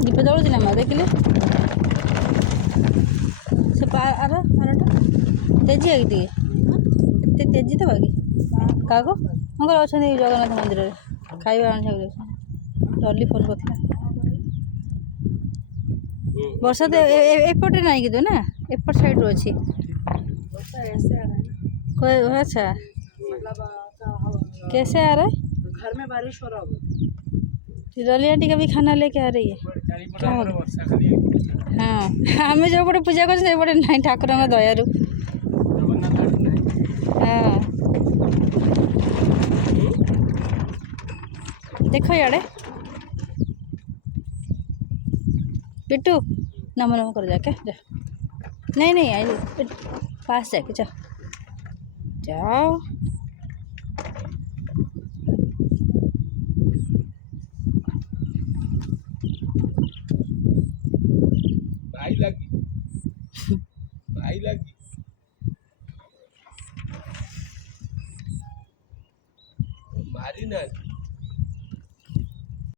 दीप जलुଛି ନା ମା ଦେଖିଲେ ସେ ଆରଟା ତେଜି କି ଟିକେ ଏତେ ତେଜି ଦେବା କି କାହାକୁ ମଙ୍କର ଅଛନ୍ତି ଜଗନ୍ନାଥ ମନ୍ଦିରରେ ଖାଇବା ଆଣିବାକୁ ଯାଉଛନ୍ତି ଡଲି ଫୋନ୍ କରିଥିଲା ବର୍ଷା ତ ଏପଟେ ନାହିଁ କିନ୍ତୁ ନା ଏପଟ ସାଇଡ଼ରୁ ଅଛି अच्छा कैसे आ रहा है घर में बारिश हो रहा होगा डली आंटी का भी खाना लेके आ रही है हाँ हमें जो पटे पूजा कर ना ठाकुर दयारू हाँ देख इे पिट्टू नम नम कर जाके जा नहीं नहीं आई पास जाके जाओ जाओ भाई लगी मारी ना